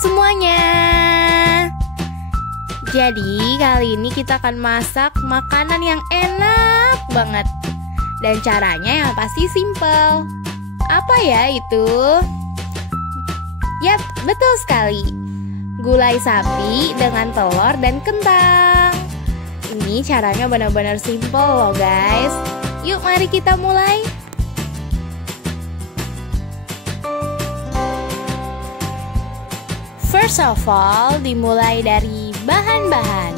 sehat semuanya. Jadi kali ini kita akan masak makanan yang enak banget. Dan caranya yang pasti simple. Apa ya itu? Yap, betul sekali. Gulai sapi dengan telur dan kentang. Ini caranya benar-benar simple loh guys. Yuk mari kita mulai. First of all, dimulai dari bahan-bahan.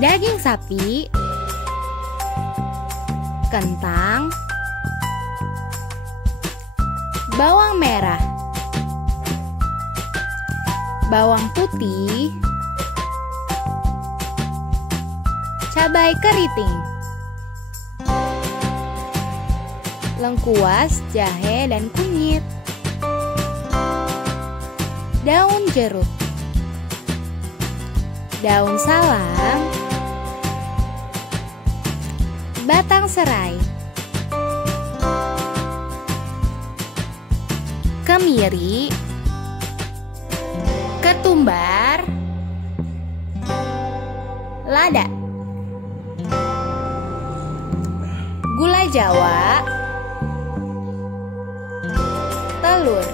Daging sapi, kentang, bawang merah, bawang putih, cabai keriting, lengkuas, jahe, dan kunyit, daun jeruk, daun salam, batang serai, kemiri, ketumbar, lada, gula Jawa, telur,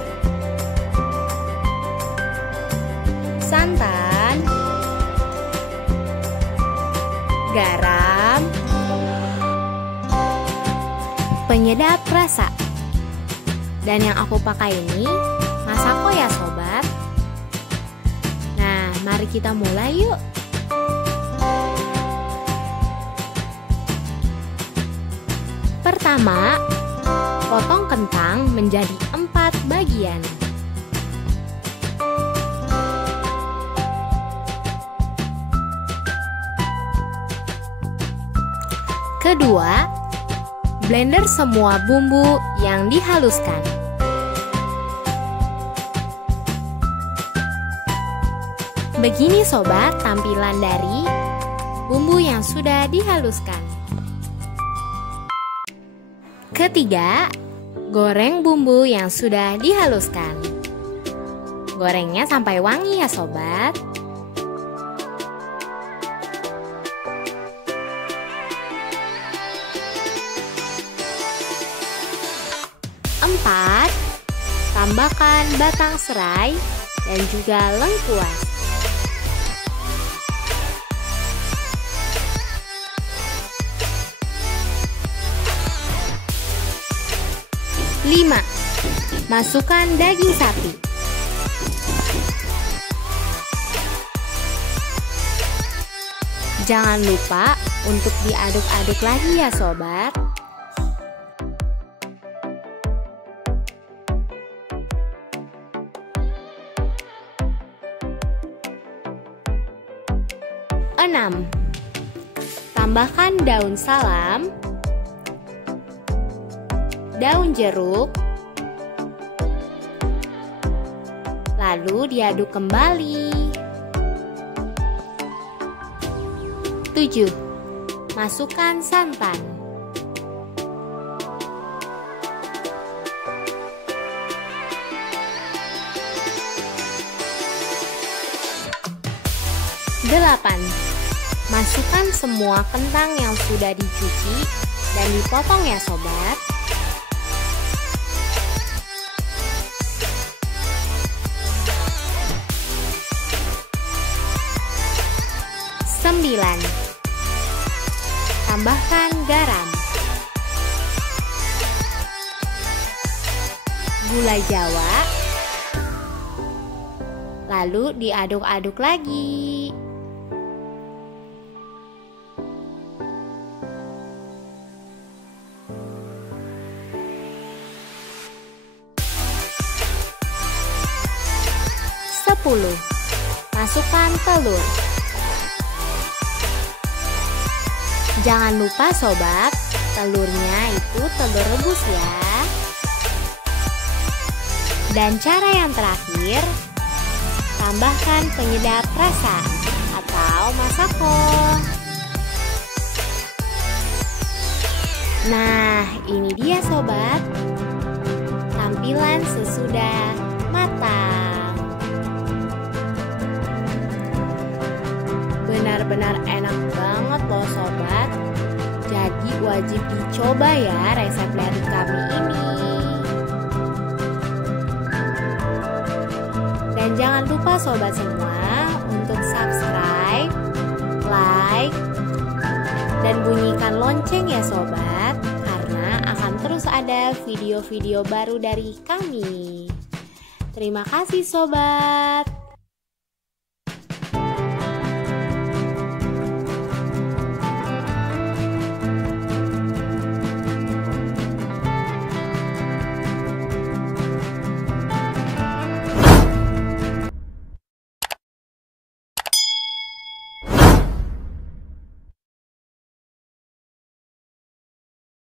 santan, garam, penyedap rasa. Dan yang aku pakai ini Masako ya sobat. Nah, mari kita mulai yuk. Pertama, potong kentang menjadi 4 bagian. Kedua, blender semua bumbu yang dihaluskan. Begini sobat tampilan dari bumbu yang sudah dihaluskan. Ketiga, goreng bumbu yang sudah dihaluskan. Gorengnya sampai wangi ya sobat. Empat, tambahkan batang serai dan juga lengkuas. 5. Masukkan daging sapi. Jangan lupa untuk diaduk-aduk lagi ya sobat. 6. Tambahkan daun salam, daun jeruk, lalu diaduk kembali. 7. Masukkan santan. 8. Masukkan semua kentang yang sudah dicuci dan dipotong ya sobat. 9. Tambahkan garam, gula Jawa, lalu diaduk-aduk lagi. 10. Masukkan telur. Jangan lupa sobat, telurnya itu telur rebus ya. Dan cara yang terakhir, tambahkan penyedap rasa atau Masako. Nah, ini dia sobat, sesudah matang. Benar-benar enak banget loh sobat. Jadi wajib dicoba ya resep dari kami ini. Dan jangan lupa sobat semua untuk subscribe, like, dan bunyikan lonceng ya sobat, karena akan terus ada video-video baru dari kami. Terima kasih sobat.